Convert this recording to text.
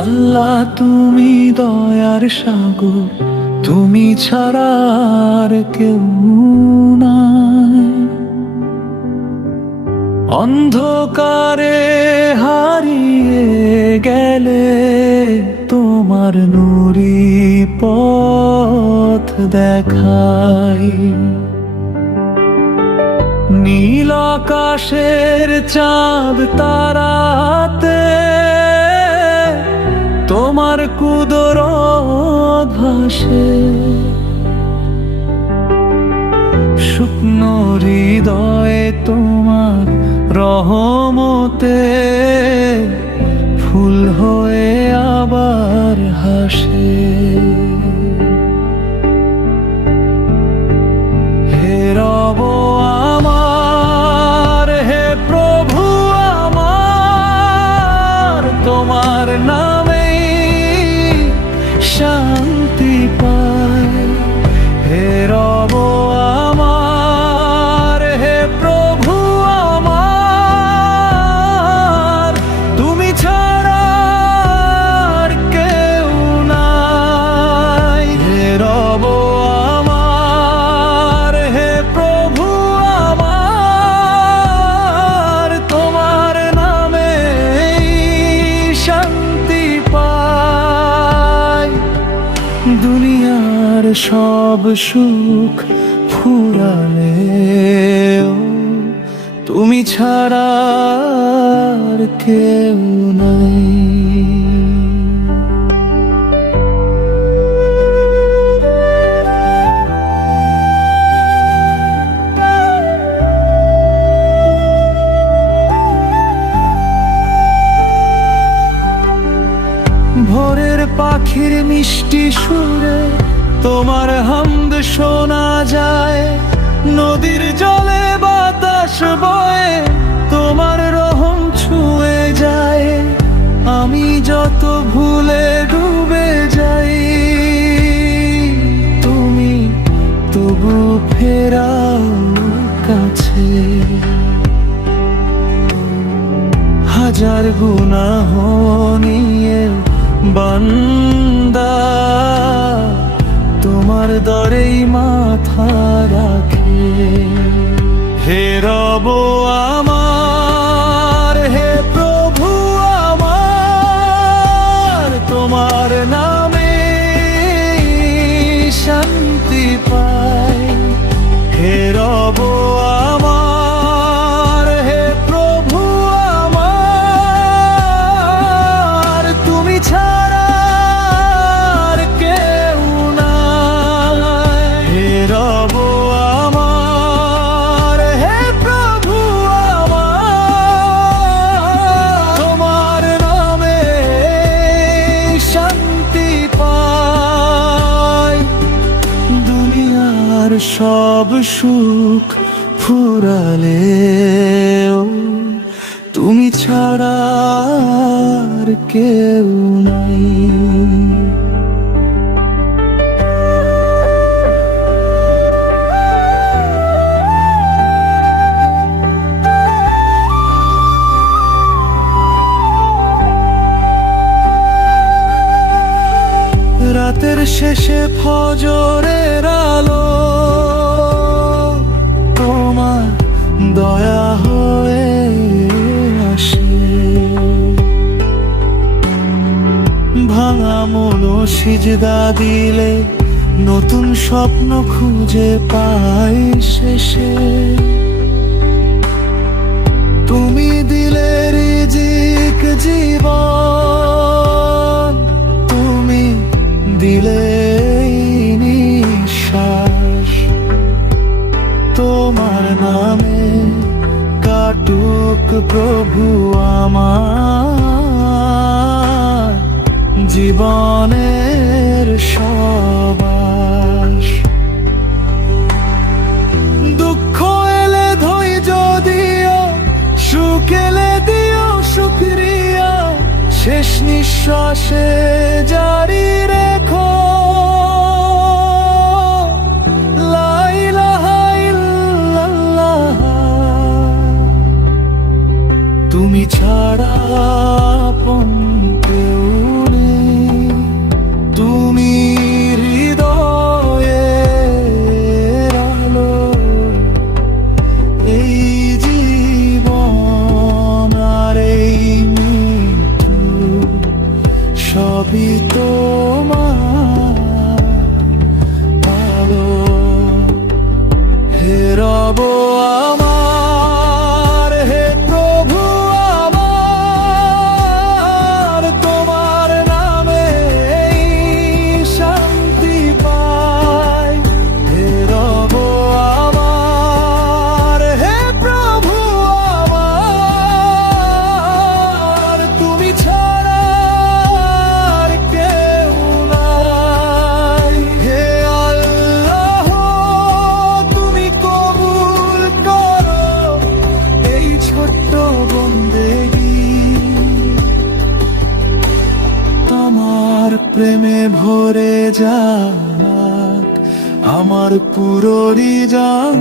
আল্লাহ তুমি দয়ার সাগর, তুমি ছাড়া আর কেউ নাই। অন্ধকারে হারিয়ে গেলে তোমার নুরি পথ দেখাই। নীল আকাশের চাঁদ তারাতে তোমার কুদরত ভাসে। শুকনো হৃদয়ে তোমার রহমতে ফুল হয়ে আবার হাসে। হে রব আমার, হে প্রভু আমার, তোমার নামে শান্তি পাই। হে রব আমার, হে প্রভু আমার, তুমি ছাড়া আর কেউ নাই। হে রব আমার, হে প্রভু আমার, তোমার নামে শান্তি পাই। দুনিয়ার সব সুখ ফুরালেও তুমি ছাড়া আর কেউ নাই। ভোরের পাখির মিষ্টি সুরে তোমার হামদ শোনা যায়। নদীর জলে বাতাস বয়ে তোমার রহম ছুঁয়ে যায়। আমি যত ভুলে ডুবে যাই, তুমি তবু ফেরাও কাছে। হাজার গুনাহ নিয়ে বান্দা তোমার দরেই মাথা রাখে। হে রব আমার, হে প্রভু আমার, তোমার নামে শান্তি পাই। হে রব আমার, হে প্রভু আমার, তুমি ছাড়া আর কেউ নাই। হে রব আমার, হে প্রভু আমার, তোমার নামে শান্তি পাই। দুনিয়ার সব সুখ ফুরালেও তুমি ছাড়া আর কেউ নাই। রাতের শেষে ফজরের আলো তোমার দয়া হয়ে আসে। ভাঙা মনো সিজদা দিলে নতুন স্বপ্ন খুঁজে পাই শেষে। তুমি দিলে রিজিক জীবন, তুমি দিলে নিঃশ্বাস। তোমার নামে কাটুক প্রভু আমার জীবনের সবাস। দুঃখ এলে ধৈর্য দিও, সুখ এলে দিও শুকরিয়া। শেষ নিঃশ্বাসে জারি রেখো লা ইলাহা ইল্লাল্লাহ। তুমি ছাড়া আপন কেউ সবই তোমার ভালো। হে রব আমার, হে প্রভু আমার, তোমার নামে শান্তি পাই। হে রব আমার, হে প্রভু আমার, তুমি ছাড়া আর কেউ নাই। হে আল্লাহ, তুমি কবুল করো এই ছোট্ট বন্দেগী। আমার প্রেমে ভরে যাক আমার পুরো হৃদয়।